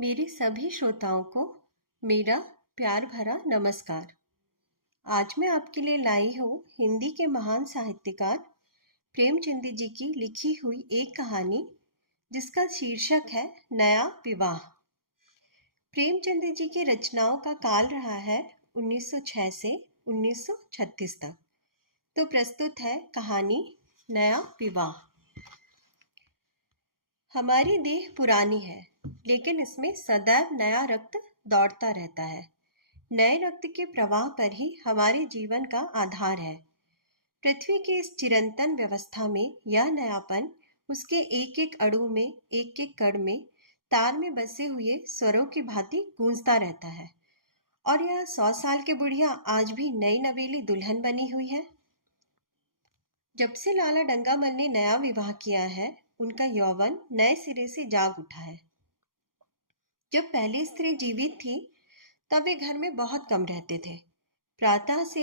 मेरे सभी श्रोताओं को मेरा प्यार भरा नमस्कार। आज मैं आपके लिए लाई हूँ हिंदी के महान साहित्यकार प्रेमचंद जी की लिखी हुई एक कहानी जिसका शीर्षक है नया विवाह। प्रेमचंद जी की रचनाओं का काल रहा है 1906 से 1936 तक। तो प्रस्तुत है कहानी नया विवाह। हमारी देह पुरानी है, लेकिन इसमें सदैव नया रक्त दौड़ता रहता है। नए रक्त के प्रवाह पर ही हमारे जीवन का आधार है। पृथ्वी की इस चिरंतन व्यवस्था में यह नयापन उसके एक एक अणु में, एक एक कण में, तार में बसे हुए स्वरों की भांति गूंजता रहता है। और यह 100 साल की बुढ़िया आज भी नई नवेली दुल्हन बनी हुई है। जब से लाला डंगामल ने नया विवाह किया है, उनका यौवन नए सिरे से जाग उठा है। जब पहली स्त्री जीवित थी, तब वे घर में बहुत कम रहते थे। प्रातः से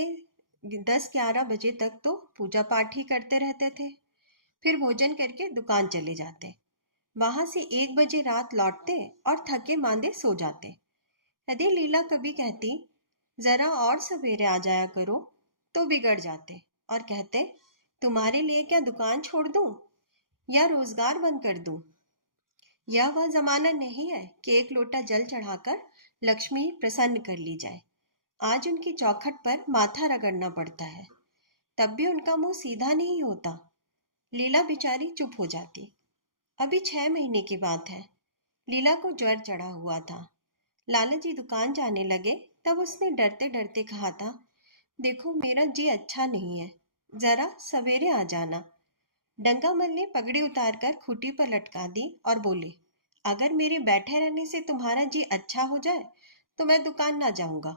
10-11 बजे तक तो पूजा पाठ ही करते रहते थे। फिर भोजन करके दुकान चले जाते। वहां से 1 बजे रात लौटते और थके मांदे सो जाते। यदि लीला कभी कहती, जरा और सवेरे आ जाया करो, तो बिगड़ जाते और कहते, तुम्हारे लिए क्या दुकान छोड़ दूं या रोजगार बंद कर दूं? यह वह जमाना नहीं है कि एक लोटा जल चढ़ाकर लक्ष्मी प्रसन्न कर ली जाए। आज उनकी चौखट पर माथा रगड़ना पड़ता है, तब भी उनका मुंह सीधा नहीं होता। लीला बेचारी चुप हो जाती। अभी 6 महीने की बात है। लीला को ज्वर चढ़ा हुआ था। लाला जी दुकान जाने लगे, तब उसने डरते डरते कहा था, देखो मेरा जी अच्छा नहीं है, जरा सवेरे आ जाना। डंगामल ने पगड़ी उतारकर खूंटी पर लटका दी और बोले, अगर मेरे बैठे रहने से तुम्हारा जी अच्छा हो जाए तो मैं दुकान ना जाऊंगा।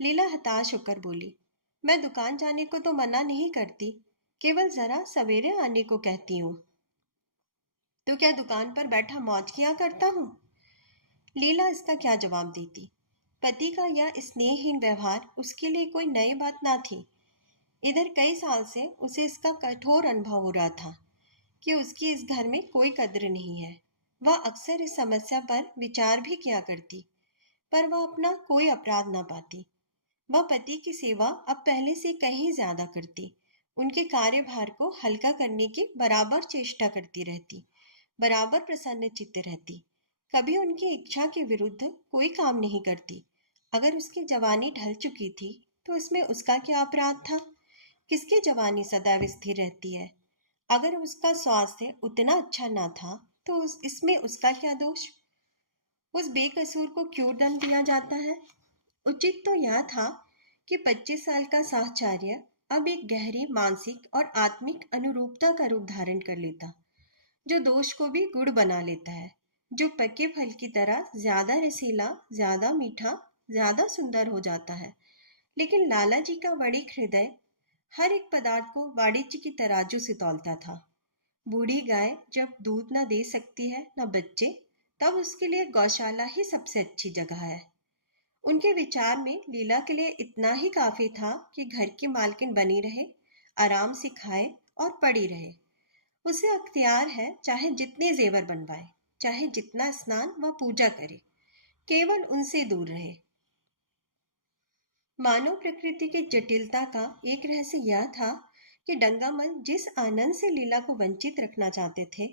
लीला हताश होकर बोली, मैं दुकान जाने को तो मना नहीं करती, केवल जरा सवेरे आने को कहती हूँ। तो क्या दुकान पर बैठा मौज किया करता हूँ? लीला इसका क्या जवाब देती? पति का यह स्नेहहीन व्यवहार उसके लिए कोई नई बात ना थी। इधर कई साल से उसे इसका कठोर अनुभव हो रहा था कि उसकी इस घर में कोई कद्र नहीं है। वह अक्सर इस समस्या पर विचार भी किया करती, पर वह अपना कोई अपराध ना पाती। वह पति की सेवा अब पहले से कहीं ज्यादा करती, उनके कार्यभार को हल्का करने की बराबर चेष्टा करती रहती, बराबर प्रसन्न चित्त रहती, कभी उनकी इच्छा के विरुद्ध कोई काम नहीं करती। अगर उसकी जवानी ढल चुकी थी, तो इसमें उसका क्या अपराध था? किसकी जवानी सदैव स्थिर रहती है? अगर उसका स्वास्थ्य उतना अच्छा ना था, तो इसमें उसका क्या दोष? उस बेकसूर को क्यों दंड दिया जाता है? उचित तो यह था कि 25 साल का साहचर्य अब एक गहरी मानसिक और आत्मिक अनुरूपता का रूप धारण कर लेता, जो दोष को भी गुड़ बना लेता है, जो पके फल की तरह ज्यादा रसीला, ज्यादा मीठा, ज्यादा सुंदर हो जाता है। लेकिन लाला जी का वणिक हृदय हर एक पदार्थ को वाणिज्य की तराजू से तौलता था। बूढ़ी गाय जब दूध न दे सकती है न बच्चे, तब उसके लिए गौशाला ही सबसे अच्छी जगह है। उनके विचार में लीला के लिए इतना ही काफी था कि घर की मालकिन बनी रहे, आराम से खाए और पड़ी रहे। उसे अख्तियार है चाहे जितने जेवर बनवाए, चाहे जितना स्नान व पूजा करे, केवल उनसे दूर रहे। मानव प्रकृति की जटिलता का एक रहस्य यह था कि डंगामल जिस आनंद से लीला को वंचित रखना चाहते थे,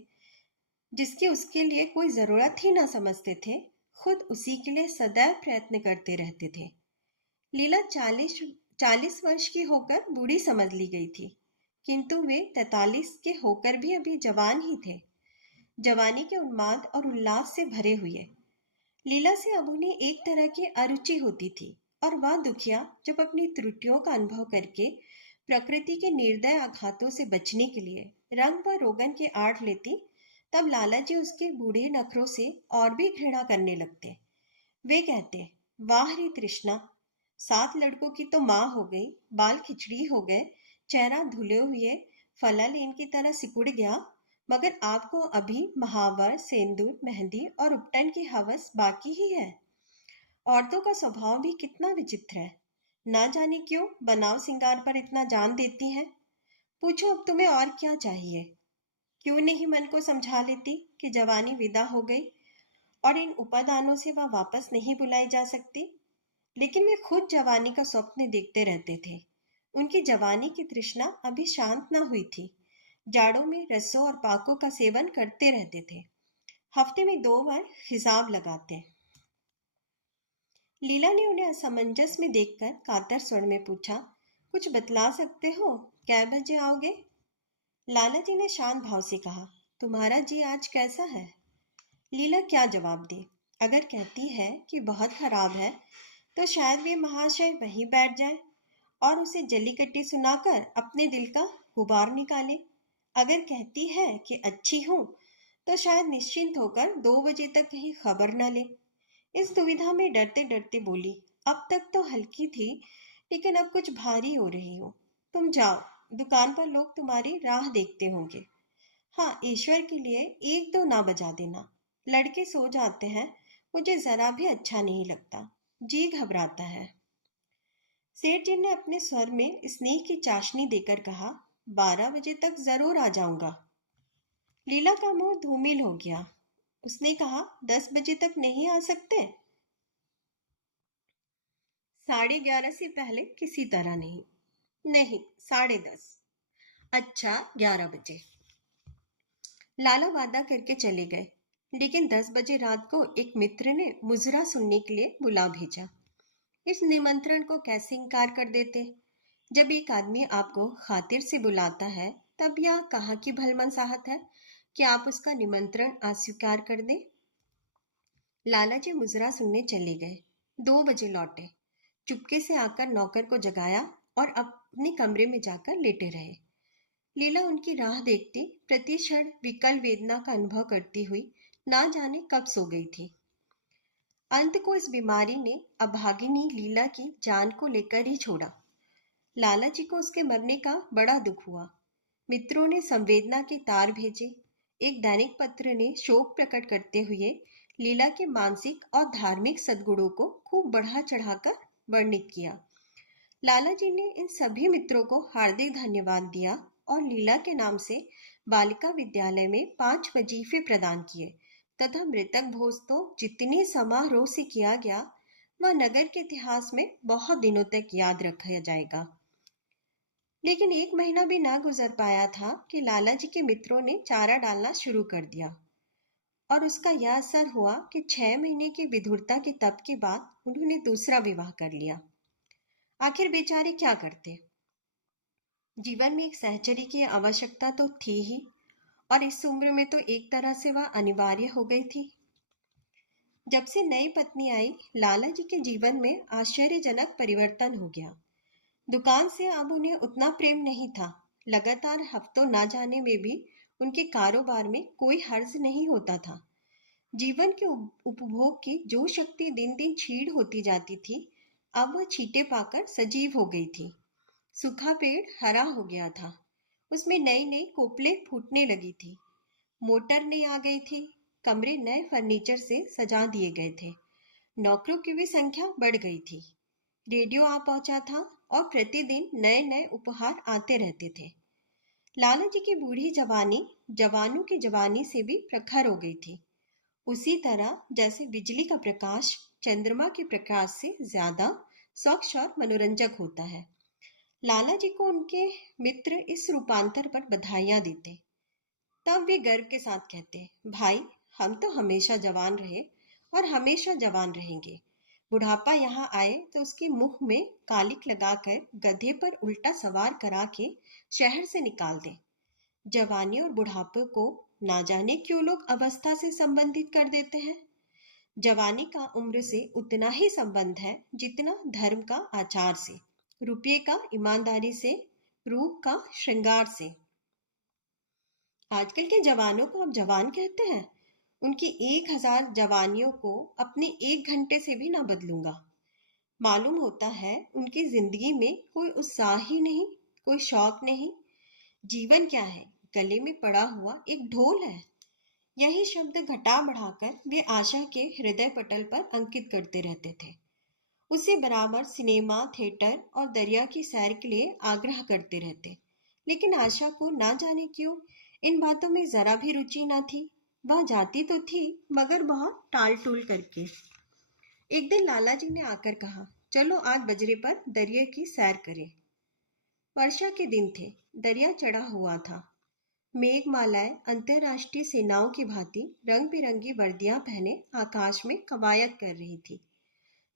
जिसकी उसके लिए कोई जरूरत ही ना समझते थे, खुद उसी के लिए सदैव प्रयत्न करते रहते थे। लीला 40 वर्ष की होकर बूढ़ी समझ ली गई थी, किंतु वे 43 के होकर भी अभी जवान ही थे, जवानी के उन्माद और उल्लास से भरे हुए। लीला से अब उन्हें एक तरह की अरुचि होती थी, और वह दुखिया जब अपनी त्रुटियों का अनुभव करके प्रकृति के निर्दय आघातों से बचने के लिए रंग व रोगन की आड़ लेती, तब लाला जी उसके बूढ़े नखरों से और भी घृणा करने लगते। वे कहते, वाह रे तृष्णा, 7 लड़कों की तो माँ हो गई, बाल खिचड़ी हो गए, चेहरा धुले हुए फलालेन की तरह सिकुड़ गया, मगर आपको अभी महावर, सेंदूर, मेहंदी और उपटन की हवस बाकी ही है। औरतों का स्वभाव भी कितना विचित्र है, ना जाने क्यों बनाव सिंगार पर इतना जान देती हैं। पूछो अब तुम्हें और क्या चाहिए? क्यों नहीं मन को समझा लेती कि जवानी विदा हो गई और इन उपादानों से वह वापस नहीं बुलाई जा सकती। लेकिन वे खुद जवानी का स्वप्न देखते रहते थे। उनकी जवानी की तृष्णा अभी शांत न हुई थी। जाड़ों में रसों और पाकों का सेवन करते रहते थे। हफ्ते में 2 बार हिसाब लगाते। लीला ने उन्हें असमंजस में देखकर कातर स्वर में पूछा, कुछ बतला सकते हो? कै बजे आओगे? लाला जी ने शांत भाव से कहा, तुम्हारा जी आज कैसा है? लीला क्या जवाब दे? अगर कहती है कि बहुत खराब है तो शायद वे महाशय वहीं बैठ जाए और उसे जल्लीकट्टी सुनाकर अपने दिल का गुबार निकाले। अगर कहती है कि अच्छी हूं तो शायद निश्चिंत होकर 2 बजे तक कहीं खबर न ले। इस दुविधा में डरते डरते बोली, अब तक तो हल्की थी, लेकिन अब कुछ भारी हो रही हो। तुम जाओ, दुकान पर लोग तुम्हारी राह देखते होंगे। हाँ, ईश्वर के लिए 1-2 ना बजा देना। लड़के सो जाते हैं, मुझे जरा भी अच्छा नहीं लगता, जी घबराता है। सेठ जी ने अपने स्वर में स्नेह की चाशनी देकर कहा, 12 बजे तक जरूर आ जाऊंगा। लीला का मुंह धूमिल हो गया। उसने कहा, 10 बजे तक नहीं आ सकते? 11:30 से पहले किसी तरह नहीं। नहीं, 10:30। अच्छा, 11 बजे। लाला वादा करके चले गए। लेकिन 10 बजे रात को एक मित्र ने मुजरा सुनने के लिए बुला भेजा। इस निमंत्रण को कैसे इनकार कर देते? जब एक आदमी आपको खातिर से बुलाता है, तब यह कहाँ की भलमनसाहत है कि आप उसका निमंत्रण अस्वीकार कर दें? लाला जी मुजरा सुनने चले गए। 2 बजे लौटे। चुपके से आकर नौकर को जगाया और अपने कमरे में जाकर लेटे रहे। लीला उनकी राह देखती प्रति क्षण विकल वेदना का अनुभव करती हुई ना जाने कब सो गई थी। अंत को इस बीमारी ने अभागिनी लीला की जान को लेकर ही छोड़ा। लाला जी को उसके मरने का बड़ा दुख हुआ। मित्रों ने संवेदना के तार भेजे। एक दैनिक पत्र ने शोक प्रकट करते हुए लीला के मानसिक और धार्मिक सद्गुणों को खूब बढ़ा चढ़ाकर वर्णित किया। लाला जी ने इन सभी मित्रों को हार्दिक धन्यवाद दिया और लीला के नाम से बालिका विद्यालय में 5 वजीफे प्रदान किए तथा मृतक भोज तो जितने समारोह से किया गया वह नगर के इतिहास में बहुत दिनों तक याद रखा जाएगा। लेकिन 1 महीना भी ना गुजर पाया था कि लाला जी के मित्रों ने चारा डालना शुरू कर दिया और उसका यह असर हुआ कि 6 महीने की विधुरता के तप के बाद उन्होंने दूसरा विवाह कर लिया। आखिर बेचारे क्या करते? जीवन में एक सहचरी की आवश्यकता तो थी ही और इस उम्र में तो एक तरह से वह अनिवार्य हो गई थी। जब से नई पत्नी आई, लाला जी के जीवन में आश्चर्यजनक परिवर्तन हो गया। दुकान से अब उन्हें उतना प्रेम नहीं था। लगातार हफ्तों ना जाने में भी उनके कारोबार में कोई हर्ज नहीं होता था। जीवन के उपभोग की जो शक्ति दिन दिन क्षीण होती जाती थी, अब वह छींटे पाकर सजीव हो गई थी। सूखा पेड़ हरा हो गया था। उसमें नई नई कोपलें फूटने लगी थी। मोटर नई आ गई थी। कमरे नए फर्नीचर से सजा दिए गए थे। नौकरों की भी संख्या बढ़ गई थी। रेडियो आ पहुंचा था और प्रतिदिन नए नए उपहार आते रहते थे। लाला जी की बूढ़ी जवानी जवानों की जवानी से भी प्रखर हो गई थी। उसी तरह जैसे बिजली का प्रकाश चंद्रमा के प्रकाश से ज्यादा स्वच्छ और मनोरंजक होता है। लाला जी को उनके मित्र इस रूपांतर पर बधाइयां देते। तब वे गर्व के साथ कहते, भाई, हम तो हमेशा जवान रहे और हमेशा जवान रहेंगे। बुढ़ापा यहाँ आए तो उसके मुंह में कालिक लगाकर गधे पर उल्टा सवार करा के शहर से निकाल दें। जवानी और बुढ़ापे को ना जाने क्यों लोग अवस्था से संबंधित कर देते हैं। जवानी का उम्र से उतना ही संबंध है जितना धर्म का आचार से, रुपये का ईमानदारी से, रूप का श्रृंगार से। आजकल के जवानों को आप जवान कहते हैं? उनकी 1000 जवानियों को अपने 1 घंटे से भी ना बदलूंगा। मालूम होता है उनकी जिंदगी में कोई उत्साह ही नहीं, कोई शौक नहीं। जीवन क्या है? गले में पड़ा हुआ एक ढोल है। यही शब्द घटा बढ़ाकर वे आशा के हृदय पटल पर अंकित करते रहते थे। उसे बराबर सिनेमा, थिएटर और दरिया की सैर के लिए आग्रह करते रहते। लेकिन आशा को ना जाने क्यों इन बातों में जरा भी रुचि न थी। वह जाती तो थी मगर बहुत टाल टूल करके। एक दिन लाला जी ने आकर कहा, चलो आज बजरे पर दरिया की सैर करें। वर्षा के दिन थे, दरिया चढ़ा हुआ था। मेघमालाएं अंतर्राष्ट्रीय सेनाओं की भांति रंग बिरंगी वर्दियां पहने आकाश में कवायद कर रही थी।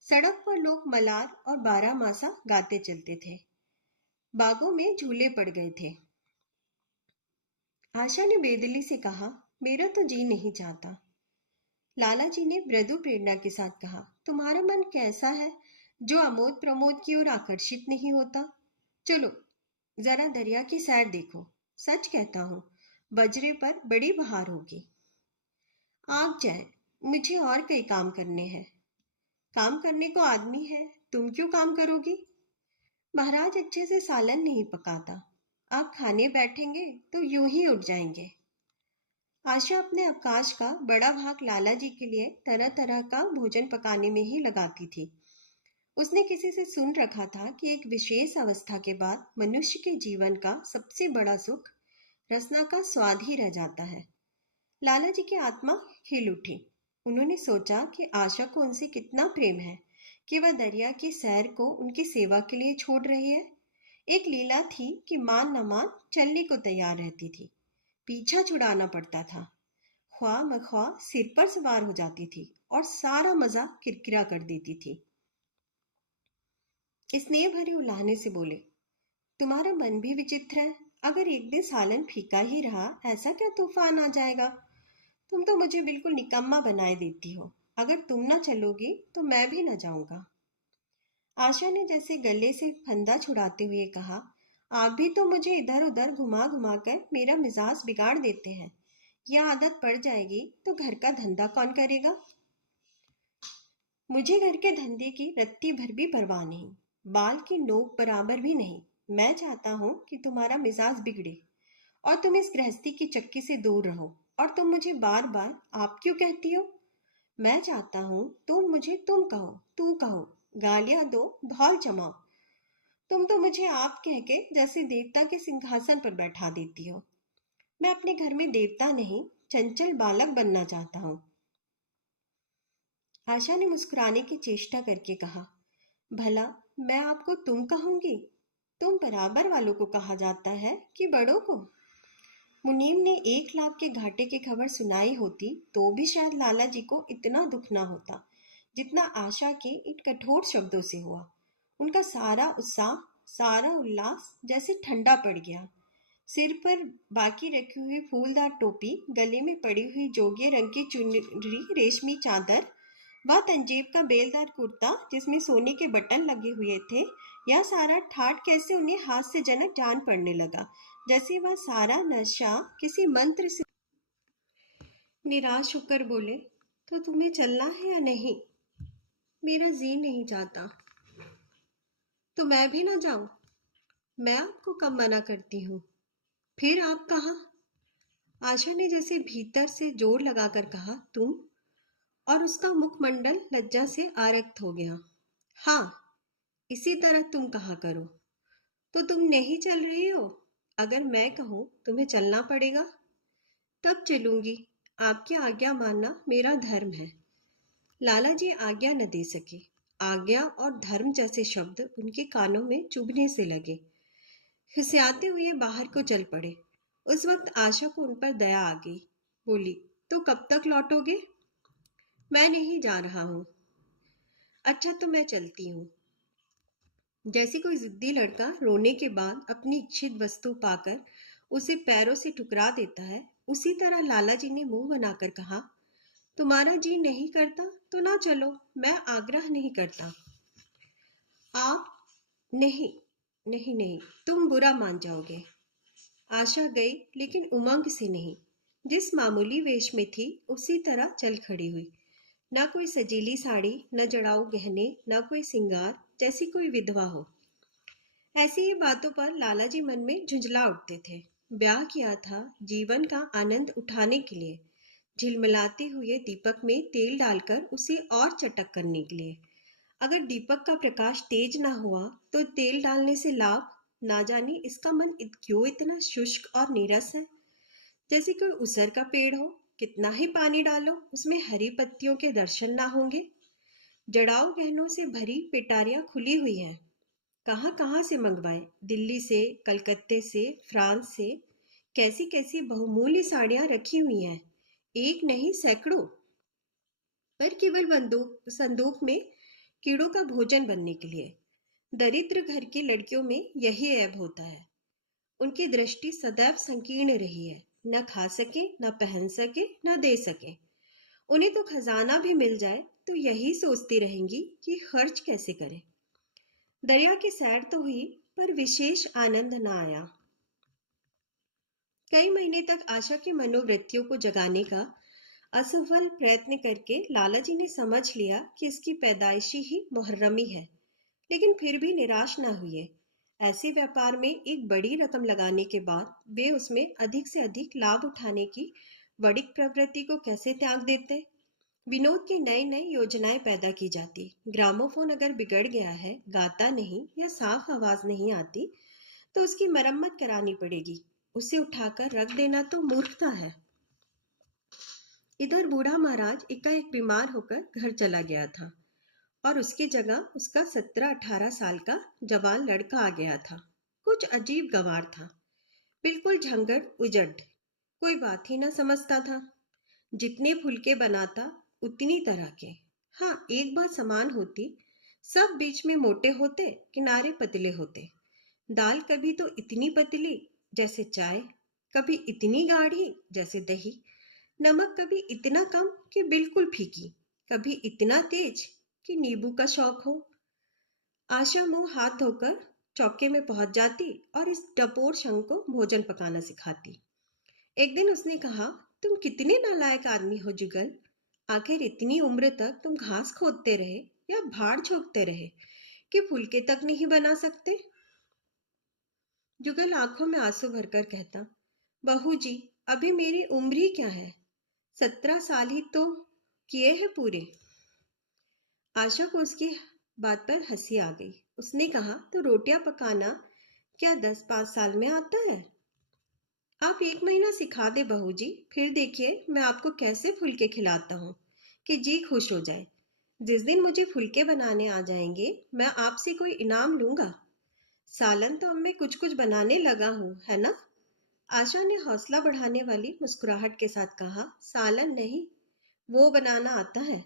सड़क पर लोग मलार और बारहमासा गाते चलते थे। बागों में झूले पड़ गए थे। आशा ने बेदिली से कहा, मेरा तो जी नहीं चाहता। लाला जी ने मृदु प्रेरणा के साथ कहा, तुम्हारा मन कैसा है जो आमोद प्रमोद की ओर आकर्षित नहीं होता? चलो जरा दरिया की सैर देखो। सच कहता हूँ, बजरे पर बड़ी बहार होगी। आप जाए, मुझे और कई काम करने हैं। काम करने को आदमी है, तुम क्यों काम करोगी? महाराज अच्छे से सालन नहीं पकाता। आप खाने बैठेंगे तो यूं ही उठ जाएंगे। आशा अपने अवकाश का बड़ा भाग लाला जी के लिए तरह तरह का भोजन पकाने में ही लगाती थी। उसने किसी से सुन रखा था कि एक विशेष अवस्था के बाद मनुष्य के जीवन का सबसे बड़ा सुख रसना का स्वाद ही रह जाता है। लाला जी की आत्मा खिल उठी। उन्होंने सोचा कि आशा को उनसे कितना प्रेम है कि वह दरिया की सैर को उनकी सेवा के लिए छोड़ रही है। एक लीला थी कि मान न मान चलने को तैयार रहती थी। पीछा छुड़ाना पड़ता था। ख्वाह मख्वाह सिर पर सवार हो जाती थी और सारा मजा किरकिरा कर देती थी। स्नेह भरे उलाहने से बोले, तुम्हारा मन भी विचित्र है। अगर एक दिन सालन फीका ही रहा, ऐसा क्या तूफान आ जाएगा? तुम तो मुझे बिल्कुल निकम्मा बनाए देती हो। अगर तुम ना चलोगी तो मैं भी ना जाऊंगा। आशा ने जैसे गले से फंदा छुड़ाते हुए कहा, आप भी तो मुझे इधर उधर घुमा घुमा कर मेरा मिजाज बिगाड़ देते हैं। यह आदत पड़ जाएगी तो घर का धंधा कौन करेगा? मुझे घर के धंधे की रत्ती भर भी परवाह नहीं, बाल की नोक बराबर भी नहीं। मैं चाहता हूं कि तुम्हारा मिजाज बिगड़े और तुम इस गृहस्थी की चक्की से दूर रहो। और तुम मुझे बार बार आप क्यों कहती हो? मैं चाहता हूं तुम मुझे तुम कहो, तू कहो, गालियां दो, धौल जमाओ। तुम तो मुझे आप कह के जैसे देवता के सिंहासन पर बैठा देती हो। मैं अपने घर में देवता नहीं, चंचल बालक बनना चाहता हूँ। आशा ने मुस्कुराने की चेष्टा करके कहा, भला मैं आपको तुम कहूंगी? तुम बराबर वालों को कहा जाता है कि बड़ों को? मुनीम ने 1 लाख के घाटे की खबर सुनाई होती तो भी शायद लाला जी को इतना दुख ना होता जितना आशा के इन कठोर शब्दों से हुआ। उनका सारा उत्साह, सारा उल्लास जैसे ठंडा पड़ गया। सिर पर बाकी रखी हुई फूलदार टोपी, गले में पड़ी हुई जोगिए रंग की चुनरी, रेशमी चादर, वह तंजेब का बेलदार कुर्ता जिसमें सोने के बटन लगे हुए थे, यह सारा ठाट कैसे उन्हें हास्यजनक जान पड़ने लगा, जैसे वह सारा नशा किसी मंत्र से। निराश होकर बोले, तो तुम्हें चलना है या नहीं? मेरा जी नहीं चाहता। तो मैं भी ना जाऊं? मैं आपको कब मना करती हूँ? फिर आप कहाँ? आशा ने जैसे भीतर से जोर लगाकर कहा, तुम? और उसका मुखमंडल लज्जा से आरक्त हो गया। हाँ, इसी तरह तुम कहा करो। तो तुम नहीं चल रही हो? अगर मैं कहूं तुम्हें चलना पड़ेगा, तब चलूंगी। आपकी आज्ञा मानना मेरा धर्म है। लाला जी आज्ञा न दे सके। आज्ञा और धर्म जैसे शब्द उनके कानों में चुभने से लगे। खिसियाते हुए बाहर को चल पड़े। उस वक्त आशा को उन पर दया आ गई। बोली, तो कब तक लौटोगे? मैं नहीं जा रहा हूं। अच्छा, तो मैं चलती हूँ। जैसे कोई जिद्दी लड़का रोने के बाद अपनी इच्छित वस्तु पाकर उसे पैरों से ठुकरा देता है, उसी तरह लाला जी ने मुंह बनाकर कहा, तुम्हारा जी नहीं करता तो ना चलो, मैं आग्रह नहीं करता। आप? नहीं, नहीं नहीं, तुम बुरा मान जाओगे। आशा गई, लेकिन उमंग से नहीं। जिस मामूली वेश में थी उसी तरह चल खड़ी हुई। न कोई सजीली साड़ी, न जड़ाऊ गहने, न कोई सिंगार, जैसी कोई विधवा हो। ऐसी ही बातों पर लाला जी मन में झुंझला उठते थे। ब्याह किया था जीवन का आनंद उठाने के लिए, झिलमिलाते हुए दीपक में तेल डालकर उसे और चटक करने के लिए। अगर दीपक का प्रकाश तेज ना हुआ तो तेल डालने से लाभ, ना जाने इसका मन क्यों इतना शुष्क और नीरस है, जैसे कोई उसर का पेड़ हो। कितना ही पानी डालो उसमें हरी पत्तियों के दर्शन ना होंगे। जड़ाऊ गहनों से भरी पेटारियां खुली हुई हैं। कहाँ कहाँ से मंगवाएं? दिल्ली से, कलकत्ते से, फ्रांस से। कैसी कैसी बहुमूल्य साड़ियां रखी हुई हैं, एक नहीं सैकड़ों। पर केवल बंदूक संदूक में कीड़ों का भोजन बनने के लिए। दरिद्र घर की लड़कियों में यही ऐब होता है। उनकी दृष्टि सदैव संकीर्ण रही है। न खा सके, न पहन सके, न दे सके। उन्हें तो खजाना भी मिल जाए तो यही सोचती रहेंगी कि खर्च कैसे करें। दरिया की सैर तो हुई, पर विशेष आनंद न आया। कई महीने तक आशा की मनोवृत्तियों को जगाने का असफल प्रयत्न करके लाला जी ने समझ लिया कि इसकी पैदाइशी ही मुहर्रमी है, लेकिन फिर भी निराश न हुए। ऐसे व्यापार में एक बड़ी रकम लगाने के बाद वे उसमें अधिक से अधिक लाभ उठाने की वड़िक प्रवृत्ति को कैसे त्याग देते। विनोद की नई नई योजनाएं पैदा की जाती। ग्रामोफोन अगर बिगड़ गया है, गाता नहीं या साफ आवाज नहीं आती, तो उसकी मरम्मत करानी पड़ेगी। उसे उठाकर रख देना तो मूर्खता है। इधर बूढ़ा महाराज एकाएक बीमार होकर घर चला गया था और उसकी जगह उसका 17-18 साल का जवान लड़का आ गया था। कुछ अजीब गंवार था, बिल्कुल झंगड़ उजड़, कोई बात ही ना समझता था। जितने फुलके बनाता उतनी तरह के। हाँ, एक बात समान होती, सब बीच में मोटे होते, किनारे पतले होते। दाल कभी तो इतनी पतली जैसे चाय, कभी इतनी गाढ़ी जैसे दही। नमक कभी इतना कम कि बिल्कुल फीकी, कभी इतना तेज कि नींबू का शौक हो। आशा मुंह हाथ धोकर चौके में पहुंच जाती और इस डपोर शंख को भोजन पकाना सिखाती। एक दिन उसने कहा, तुम कितने नालायक आदमी हो जुगल। आखिर इतनी उम्र तक तुम घास खोदते रहे या भाड़ झोंकते रहे कि फुलके तक नहीं बना सकते। जुगल आंखों में आंसू भरकर कहता, बहू जी, अभी मेरी उम्र ही क्या है, 17 साल ही तो किए हैं पूरे। आशा को उसकी बात पर हंसी आ गई। उसने कहा, तो रोटियां पकाना क्या 10-5 साल में आता है? आप 1 महीना सिखा दे बहू जी, फिर देखिए मैं आपको कैसे फुलके खिलाता हूँ कि जी खुश हो जाए। जिस दिन मुझे फुलके बनाने आ जाएंगे, मैं आपसे कोई इनाम लूंगा। सालन तो अब मैं कुछ कुछ बनाने लगा हूँ, है ना? आशा ने हौसला बढ़ाने वाली मुस्कुराहट के साथ कहा, सालन नहीं, वो बनाना आता है।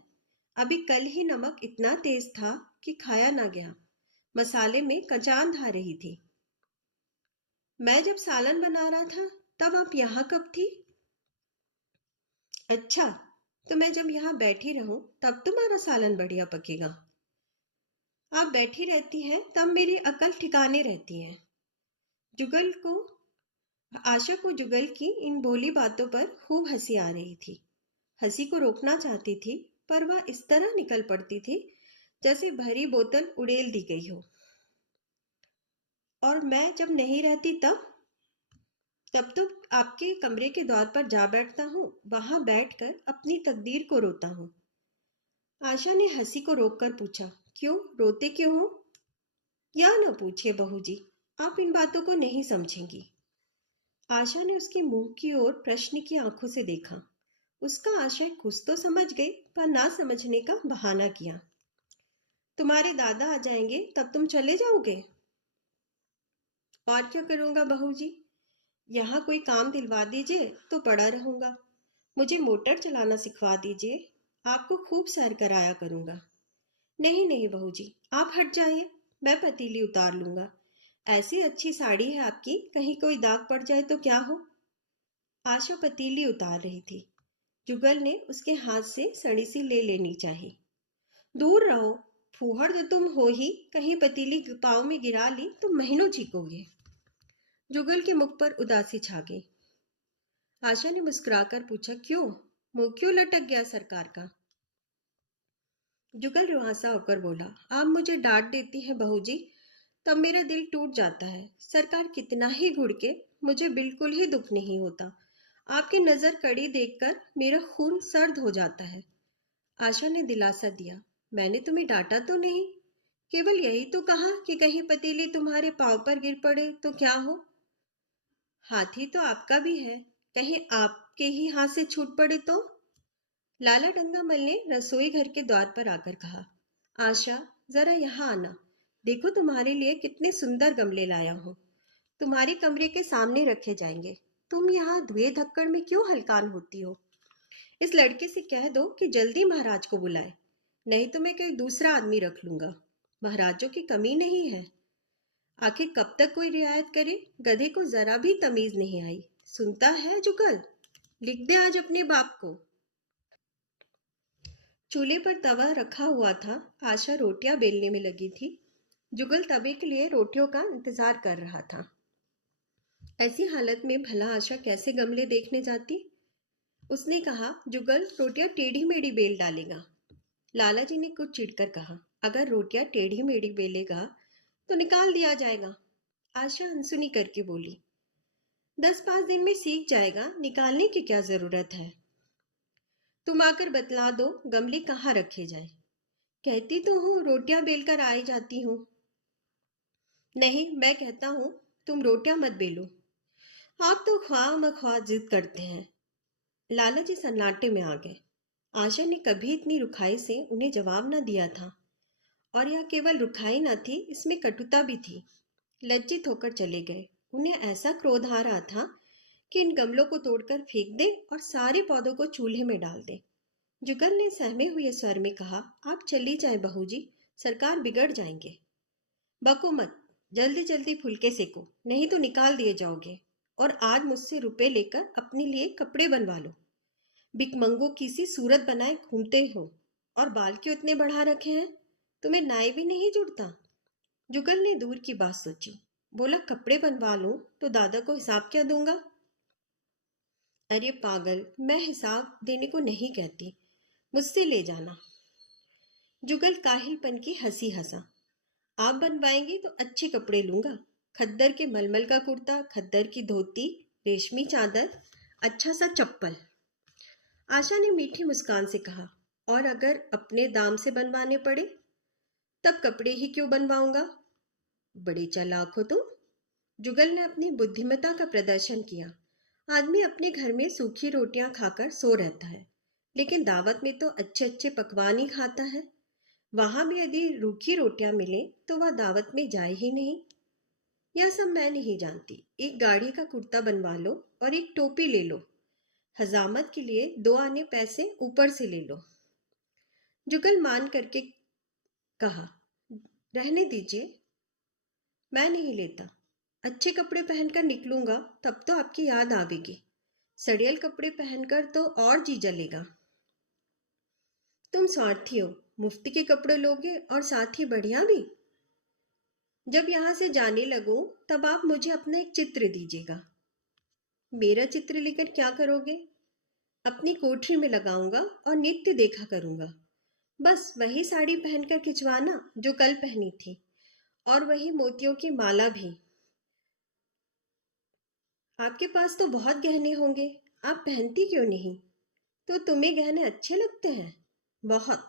अभी कल ही नमक इतना तेज था कि खाया ना गया। मसाले में कचान आ रही थी। मैं जब सालन बना रहा था तब आप यहाँ कब थी? अच्छा, तो मैं जब यहाँ बैठी रहूं तब तुम्हारा सालन बढ़िया पकेगा। आप बैठी रहती हैं तब मेरी अकल ठिकाने रहती है। जुगल को आशा को जुगल की इन भोली बातों पर खूब हंसी आ रही थी। हंसी को रोकना चाहती थी, पर वह इस तरह निकल पड़ती थी जैसे भरी बोतल उड़ेल दी गई हो। और मैं जब नहीं रहती तब तो आपके कमरे के द्वार पर जा बैठता हूँ, वहां बैठकर अपनी तकदीर को रोता हूँ। आशा ने हंसी को रोककर पूछा, क्यों रोते क्यों हो? या न पूछिए बहू जी, आप इन बातों को नहीं समझेंगी। आशा ने उसके मुंह की ओर प्रश्न की आंखों से देखा। उसका आशय कुछ तो समझ गई, पर ना समझने का बहाना किया। तुम्हारे दादा आ जाएंगे तब तुम चले जाओगे? और क्या करूंगा बहू जी, यहाँ कोई काम दिलवा दीजिए तो पड़ा रहूंगा। मुझे मोटर चलाना सिखवा दीजिए, आपको खूब सैर कराया करूंगा। नहीं नहीं बहू जी, आप हट जाइए, मैं पतीली उतार लूंगा। ऐसी अच्छी साड़ी है आपकी, कहीं कोई दाग पड़ जाए तो क्या हो। आशा पतीली उतार रही थी। जुगल ने उसके हाथ से सड़ी सी ले लेनी चाहिए। दूर रहो, फूहड़ तो तुम हो ही, कहीं पतीली पाँव में गिरा ली तो महीनों चीखोगे। जुगल के मुख पर उदासी छा गई। आशा ने मुस्कुराकर पूछा, क्यों, मुंह क्यों लटक गया सरकार का? जुगल रुआंसा होकर बोला, आप मुझे डांट देती हैं बहू जी, तब मेरा दिल टूट जाता है। सरकार कितना ही घुड़के, मुझे बिल्कुल ही दुख नहीं होता। आपकी नजर कड़ी देखकर मेरा खून सर्द हो जाता है। आशा ने दिलासा दिया, मैंने तुम्हें डांटा तो नहीं, केवल यही तो कहा कि कहीं पतीली तुम्हारे पांव पर गिर पड़े तो क्या हो। हाथी तो आपका भी है, कहीं आप आपके ही हाथ से छूट पड़े तो? लाला डंगामल ने रसोई घर के द्वार पर आकर कहा, आशा, जरा यहाँ आना। देखो तुम्हारे लिए कितने सुंदर गमले लाया हूँ। तुम्हारे कमरे के सामने रखे जाएंगे। तुम यहाँ धुए धक्कड़ में क्यों हलकान होती हो? इस लड़के से कह दो कि जल्दी महाराज को बुलाए, नहीं तो मैं कोई दूसरा आदमी रख लूंगा। महाराजों की कमी नहीं है। आखिर कब तक कोई रियायत करे? गधे को जरा भी तमीज नहीं आई। सुनता है जुगल? लिख दे आज अपने बाप को। चूल्हे पर तवा रखा हुआ था। आशा रोटियां बेलने में लगी थी। जुगल तवे के लिए रोटियों का इंतजार कर रहा था। ऐसी हालत में भला आशा कैसे गमले देखने जाती? उसने कहा, जुगल रोटियां टेढ़ी मेढ़ी बेल डालेगा। लाला जी ने कुछ चिढ़कर कहा, अगर रोटियां टेढ़ी मेढ़ी बेलेगा तो निकाल दिया जाएगा। आशा अनसुनी करके बोली, 10-5 दिन में सीख जाएगा, निकालने की क्या जरूरत है? तुम आकर बतला दो गमले कहाँ रखे जाए। कहती तो हूँ रोटियां बेलकर आई जाती हूँ। नहीं, मैं कहता हूँ तुम रोटियां मत बेलो। आप तो ख्वाह मख्वाह जिद करते हैं। लाला जी सन्नाटे में आ गए। आशा ने कभी इतनी रुखाई से उन्हें जवाब न दिया था, और यह केवल रुखाई न थी, इसमें कटुता भी थी। लज्जित होकर चले गए। उन्हें ऐसा क्रोध आ रहा था कि इन गमलों को तोड़कर फेंक दे और सारे पौधों को चूल्हे में डाल दे। जुगल ने सहमे हुए स्वर में कहा, आप चली जाएं बहू जी, सरकार बिगड़ जाएंगे। बको मत, जल्दी जल्दी फुलके सेको, नहीं तो निकाल दिए जाओगे। और आज मुझसे रुपए लेकर अपने लिए कपड़े बनवा लो। भिकमंगों की सी सूरत बनाए घूमते हो, और बाल क्यों इतने बढ़ा रखे हैं? तुम्हें नाई भी नहीं जुड़ता? जुगल ने दूर की बात सोची। बोला, कपड़े बनवा लूं तो दादा को हिसाब क्या दूंगा? अरे पागल, मैं हिसाब देने को नहीं कहती, मुझसे ले जाना। जुगल काहिलपन की हंसी हंसा। आप बनवाएंगी तो अच्छे कपड़े लूंगा। खद्दर के मलमल का कुर्ता, खद्दर की धोती, रेशमी चादर, अच्छा सा चप्पल। आशा ने मीठी मुस्कान से कहा, और अगर अपने दाम से बनवाने पड़े? तब कपड़े ही क्यों बनवाऊंगा। बड़े चालाक हो तुम। जुगल ने अपनी बुद्धिमत्ता का प्रदर्शन किया। आदमी अपने घर में सूखी रोटियां खाकर सो रहता है, लेकिन दावत में तो अच्छे अच्छे पकवान ही खाता है। वहां भी यदि रूखी रोटियां मिले तो वह दावत में जाए ही नहीं। यह सब मैं नहीं जानती। एक गाड़ी का कुर्ता बनवा लो और एक टोपी ले लो। हजामत के लिए 2 आने पैसे ऊपर से ले लो। जुगल मान करके कहा, रहने दीजिए, मैं नहीं लेता। अच्छे कपड़े पहनकर निकलूंगा तब तो आपकी याद आवेगी। सड़ियल कपड़े पहनकर तो और जी जलेगा। तुम स्वार्थी हो, मुफ्त के कपड़े लोगे और साथ ही बढ़िया भी। जब यहां से जाने लगूं तब आप मुझे अपना एक चित्र दीजिएगा। मेरा चित्र लेकर क्या करोगे? अपनी कोठरी में लगाऊंगा और नित्य देखा करूंगा। बस वही साड़ी पहनकर खिंचवाना जो कल पहनी थी, और वही मोतियों की माला भी। आपके पास तो बहुत गहने होंगे, आप पहनती क्यों नहीं? तो तुम्हें गहने अच्छे लगते हैं? बहुत।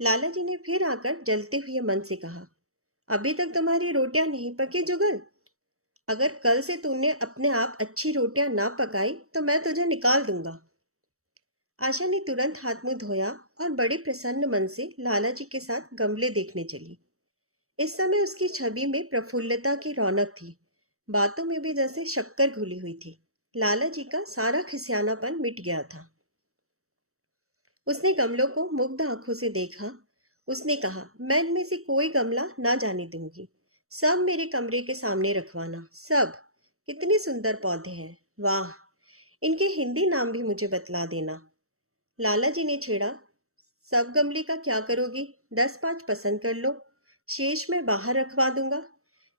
लाला जी ने फिर आकर जलते हुए मन से कहा, अभी तक तुम्हारी रोटियां नहीं पकी जुगल। अगर कल से तूने अपने आप अच्छी रोटियां ना पकाई तो मैं तुझे निकाल दूंगा। आशा ने तुरंत हाथ मुंह धोया और बड़े प्रसन्न मन से लाला जी के साथ गमले देखने चली। इस समय उसकी छवि में प्रफुल्लता की रौनक थी। बातों में भी जैसे शक्कर घुली हुई थी। लाला जी का सारा खिसियानापन मिट गया था। उसने गमलों को मुग्ध आंखों से देखा। उसने कहा, मैं इनमें से कोई गमला ना जाने दूंगी। सब मेरे कमरे के सामने रखवाना, सब। कितने सुंदर पौधे हैं, वाह। इनके हिंदी नाम भी मुझे बतला देना। लाला जी ने छेड़ा, सब गमले का क्या करोगी? 10-5 पसंद कर लो, शेष मैं बाहर रखवा दूंगा।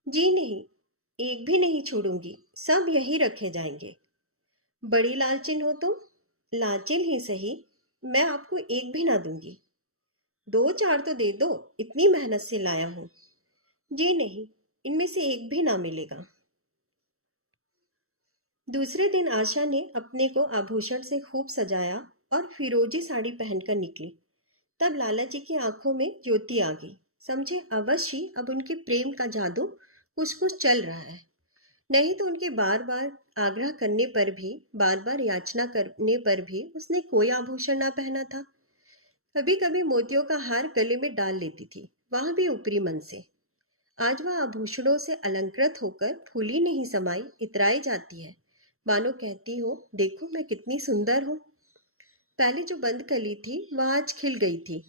जी नहीं, एक भी नहीं छोड़ूंगी, सब यही रखे जाएंगे। बड़ी लालचिन हो तुम। लालचिन ही सही, मैं आपको एक भी ना दूंगी। 2-4 तो दे दो, इतनी मेहनत से लाया हूं। जी नहीं, इनमें से एक भी ना मिलेगा। दूसरे दिन आशा ने अपने को आभूषण से खूब सजाया और फिरोजी साड़ी पहनकर निकली। तब लाला जी की आंखों में ज्योति आ गई। समझे अवश्य अब उनके प्रेम का जादू कुछ कुछ चल रहा है, नहीं तो उनके बार बार आग्रह करने पर भी, बार बार याचना करने पर भी उसने कोई आभूषण ना पहना था। कभी कभी मोतियों का हार गले में डाल लेती थी, वह भी ऊपरी मन से। आज वह आभूषणों से अलंकृत होकर फूली नहीं समाई इतराई जाती है, मानो कहती हो, देखो मैं कितनी सुंदर हूं। पहले जो बंद कली थी वह आज खिल गई थी।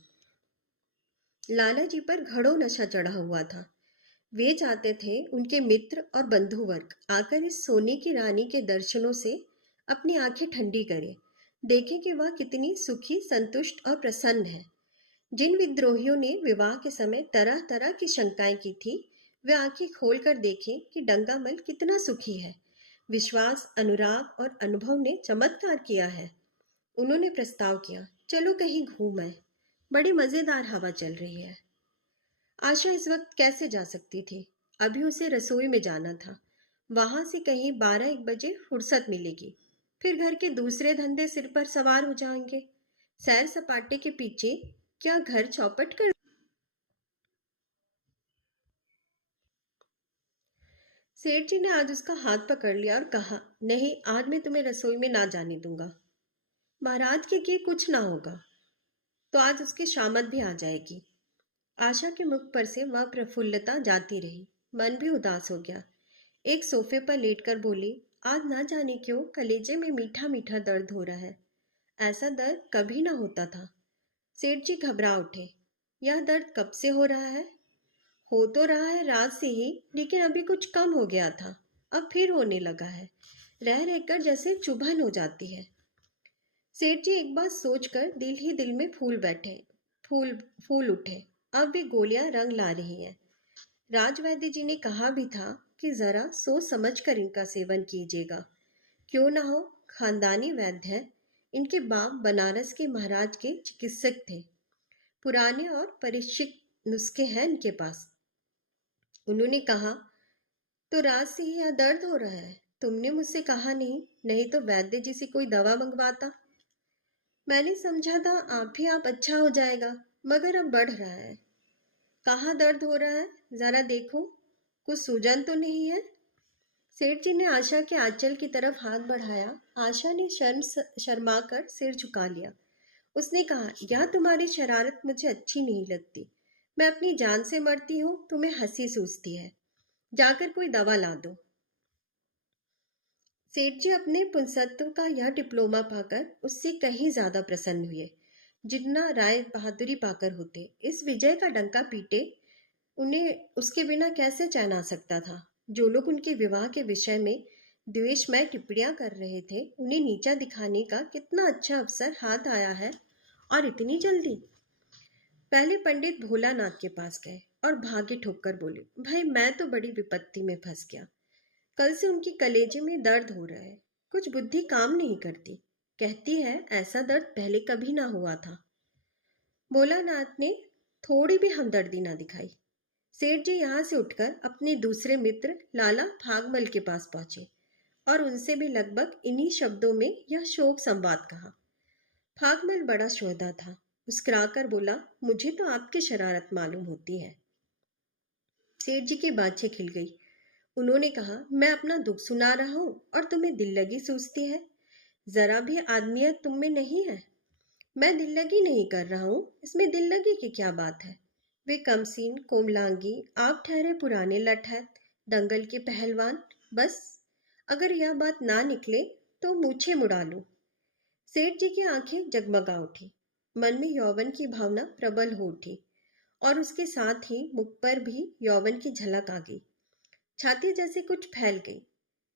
लाला जी पर घड़ों नशा चढ़ा हुआ था। वे चाहते थे उनके मित्र और बंधु वर्ग आकर इस सोने की रानी के दर्शनों से अपनी आंखें ठंडी करें, देखें कि वह कितनी सुखी, संतुष्ट और प्रसन्न है। जिन विद्रोहियों ने विवाह के समय तरह तरह की शंकाएं की थी, वे आंखें खोलकर देखें कि डंगामल कितना सुखी है। विश्वास, अनुराग और अनुभव ने चमत्कार किया है। उन्होंने प्रस्ताव किया, चलो कहीं घूम आए, बड़ी मजेदार हवा चल रही है। आशा इस वक्त कैसे जा सकती थी? अभी उसे रसोई में जाना था। वहां से कहीं 12-1 बजे फुर्सत मिलेगी। फिर घर के दूसरे धंधे सिर पर सवार हो जाएंगे। सैर सपाटे के पीछे क्या घर चौपट कर। सेठ जी ने आज उसका हाथ पकड़ लिया और कहा, नहीं, आज मैं तुम्हें रसोई में ना जाने दूंगा। महाराज के किए कुछ ना होगा तो आज उसकी शामत भी आ जाएगी। आशा के मुख पर से वह प्रफुल्लता जाती रही। मन भी उदास हो गया। एक सोफे पर लेटकर बोली, आज ना जाने क्यों कलेजे में मीठा मीठा दर्द हो रहा है। ऐसा दर्द कभी ना होता था। सेठ जी घबरा उठे। यह दर्द कब से हो रहा है? हो तो रहा है रात से ही, लेकिन अभी कुछ कम हो गया था, अब फिर होने लगा है। रह रहकर जैसे चुभन हो जाती है। सेठ जी एक बात सोचकर दिल ही दिल में फूल फूल उठे। अब भी गोलियां रंग ला रही हैं। राजवैद्य जी ने कहा भी था कि जरा सोच समझ कर इनका सेवन कीजिएगा। क्यों ना हो, खानदानी वैद्य है। इनके बाप बनारस के महाराज के चिकित्सक थे। पुराने और परिचित नुस्खे हैं इनके पास। उन्होंने कहा, तो रात से ही यह दर्द हो रहा है। तुमने मुझसे कहा नहीं, नहीं तो वैद्य जी से कोई दवा मंगवाता। मैंने समझा था आप अच्छा हो जाएगा, मगर अब बढ़ रहा है। कहाँ दर्द हो रहा है, जरा देखो, कुछ सूजन तो नहीं है? सेठ जी ने आशा के आंचल की तरफ हाथ बढ़ाया। आशा ने शर्मा कर सिर झुका लिया। उसने कहा, यह तुम्हारी शरारत मुझे अच्छी नहीं लगती। मैं अपनी जान से मरती हूँ, तुम्हें हंसी सूझती है। जाकर कोई दवा ला दो। सेठ जी अपने पुंसत्व का यह डिप्लोमा पाकर उससे कहीं ज्यादा प्रसन्न हुए, जितना राय बहादुरी पाकर होते। इस विजय का डंका पीटे उन्हें उसके बिना कैसे चैन आ सकता था। जो लोग उनके विवाह के विषय में द्वेषमय टिप्पणियां कर रहे थे, उन्हें नीचा दिखाने का कितना अच्छा अवसर हाथ आया है, और इतनी जल्दी। पहले पंडित भोलानाथ के पास गए और भागे ठोककर बोले, भाई मैं तो बड़ी विपत्ति में फंस गया। कल से उनकी कलेजे में दर्द हो रहा है। कुछ बुद्धि काम नहीं करती। कहती है ऐसा दर्द पहले कभी ना हुआ था। भोलानाथ ने थोड़ी भी हमदर्दी ना दिखाई। सेठ जी यहाँ से उठकर अपने दूसरे मित्र लाला फागमल के पास पहुंचे और उनसे भी लगभग इन्हीं शब्दों में यह शोक संवाद कहा। फागमल बड़ा शोधा था। मुस्कुराकर बोला, मुझे तो आपकी शरारत मालूम होती है। सेठ जी की बातें खिल गई। उन्होंने कहा, मैं अपना दुख सुना रहा हूं और तुम्हें दिल लगी सूझती है। जरा भी आदमियत तुम में नहीं है। मैं दिल लगी नहीं कर रहा हूं, इसमें दिल लगी की क्या बात है। वे कमसीन, कोमलांगी, आप ठहरे पुराने लठैत, दंगल के पहलवान। बस अगर यह बात ना निकले तो मूछें मुड़ा लूं। सेठ जी की आंखें जगमगा उठी। मन में यौवन की भावना प्रबल हो उठी और उसके साथ ही मुख पर भी यौवन की झलक आ गई। छाती जैसे कुछ फैल गई।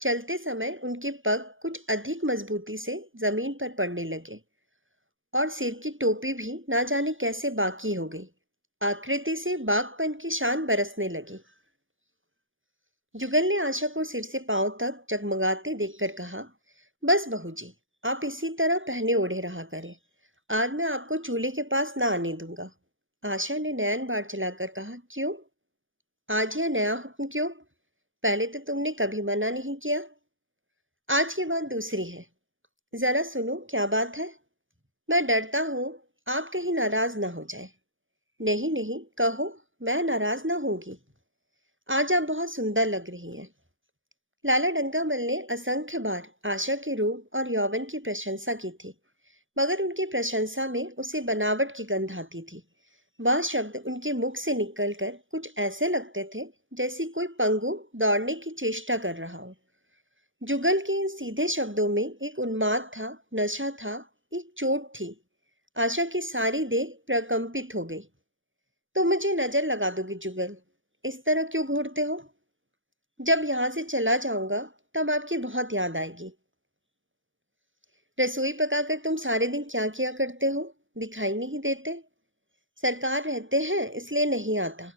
चलते समय उनके पग कुछ अधिक मजबूती से जमीन पर पड़ने लगे और सिर की टोपी भी ना जाने कैसे बाकी हो गई। आकृति से बागपन की शान बरसने लगी। जुगल ने आशा को सिर से पांव तक जगमगाते देखकर कहा, बस बहू जी, आप इसी तरह पहने ओढ़े रहा करें। आज मैं आपको चूल्हे के पास ना आने दूंगा। आशा ने नयन बाढ़ चलाकर कहा, क्यों? आज यह नया हुक्म क्यों? पहले तो तुमने कभी मना नहीं किया। आज की बात दूसरी है। जरा सुनो क्या बात है। मैं डरता हूं आप कहीं नाराज ना हो जाए। नहीं नहीं, कहो, मैं नाराज ना होंगी। आज आप बहुत सुंदर लग रही हैं। लाला डंकामल ने असंख्य बार आशा के रूप और यौवन की प्रशंसा की थी, मगर उनकी प्रशंसा में उसे बनावट की गंध आती थी। वह शब्द उनके मुख से निकलकर कुछ ऐसे लगते थे जैसे कोई पंगु दौड़ने की चेष्टा कर रहा हो। जुगल के इन सीधे शब्दों में एक उन्माद था, नशा था, एक चोट थी। आशा की सारी देह प्रकंपित हो गई। तो मुझे नजर लगा दोगी जुगल? इस तरह क्यों घूरते हो? जब यहां से चला जाऊंगा तब आपकी बहुत याद आएगी। रसोई पकाकर तुम सारे दिन क्या किया करते हो? दिखाई नहीं देते? सरकार रहते हैं इसलिए नहीं आता।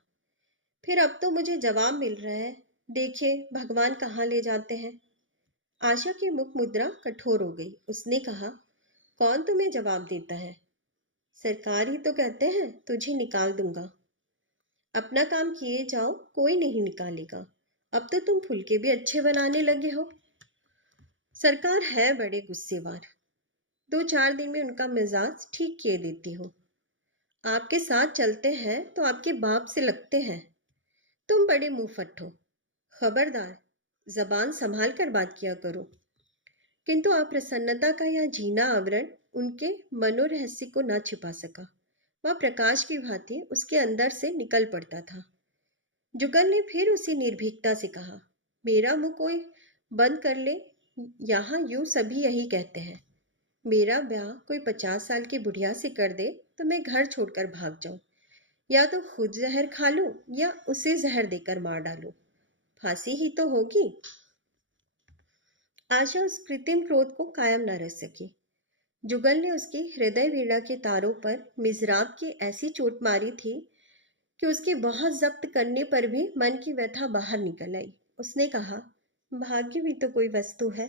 फिर अब तो मुझे जवाब मिल रहा है। देखिए भगवान कहाँ ले जाते हैं। आशा की मुख मुद्रा कठोर हो गई। उसने कहा, कौन तुम्हें जवाब देता है? सरकार ही तो कहते हैं तुझे निकाल दूंगा। अपना काम किए जाओ, कोई नहीं निकालेगा। अब तो तुम फुलके भी अच्छे बनाने लगे हो। सरकार है बड़े गुस्सेवार। 2-4 दिन में उनका मिजाज ठीक किए देती हो। आपके साथ चलते हैं तो आपके बाप से लगते हैं। तुम बड़े मुंहफट हो। खबरदार, जबान संभाल कर बात किया करो। किंतु अप्रसन्नता का यह जीना आवरण उनके मनोरहस्य को न छिपा सका। वह प्रकाश की भांति उसके अंदर से निकल पड़ता था। जुगल ने फिर उसी निर्भीकता से कहा, मेरा मुंह कोई बंद कर ले। यहाँ यूं सभी यही कहते हैं। मेरा ब्याह कोई 50 साल की बुढ़िया से कर दे तो मैं घर छोड़कर भाग जाऊं, या तो खुद जहर खा लूं या उसे जहर देकर मार डालूं। फांसी ही तो होगी। आशा उस कृत्रिम क्रोध को कायम न रख सकी। जुगल ने उसकी हृदय वीणा के तारों पर मिजराब की ऐसी चोट मारी थी कि उसके बहुत जब्त करने पर भी मन की व्यथा बाहर निकल आई। उसने कहा, भाग्य भी तो कोई वस्तु है।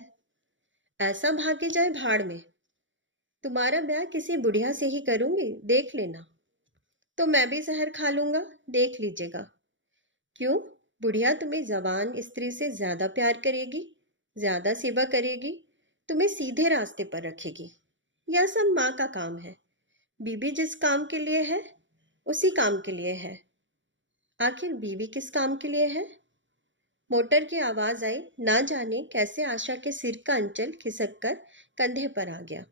ऐसा भाग्य जाए भाड़ में। तुम्हारा ब्याह किसी बुढ़िया से ही करूंगी, देख लेना। तो मैं भी जहर खा लूंगा, देख लीजिएगा। क्यों? बुढ़िया तुम्हें जवान स्त्री से ज्यादा प्यार करेगी, ज्यादा सेवा करेगी, तुम्हें सीधे रास्ते पर रखेगी। यह सब माँ का काम है। बीबी जिस काम के लिए है उसी काम के लिए है। आखिर बीवी किस काम के लिए है? मोटर की आवाज आई। ना जाने कैसे आशा के सिर का अंचल खिसक कर कंधे पर आ गया।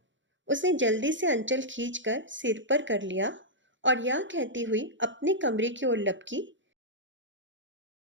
उसने जल्दी से अंचल खींचकर सिर पर कर लिया और यह कहती हुई अपने कमरे की ओर लपकी,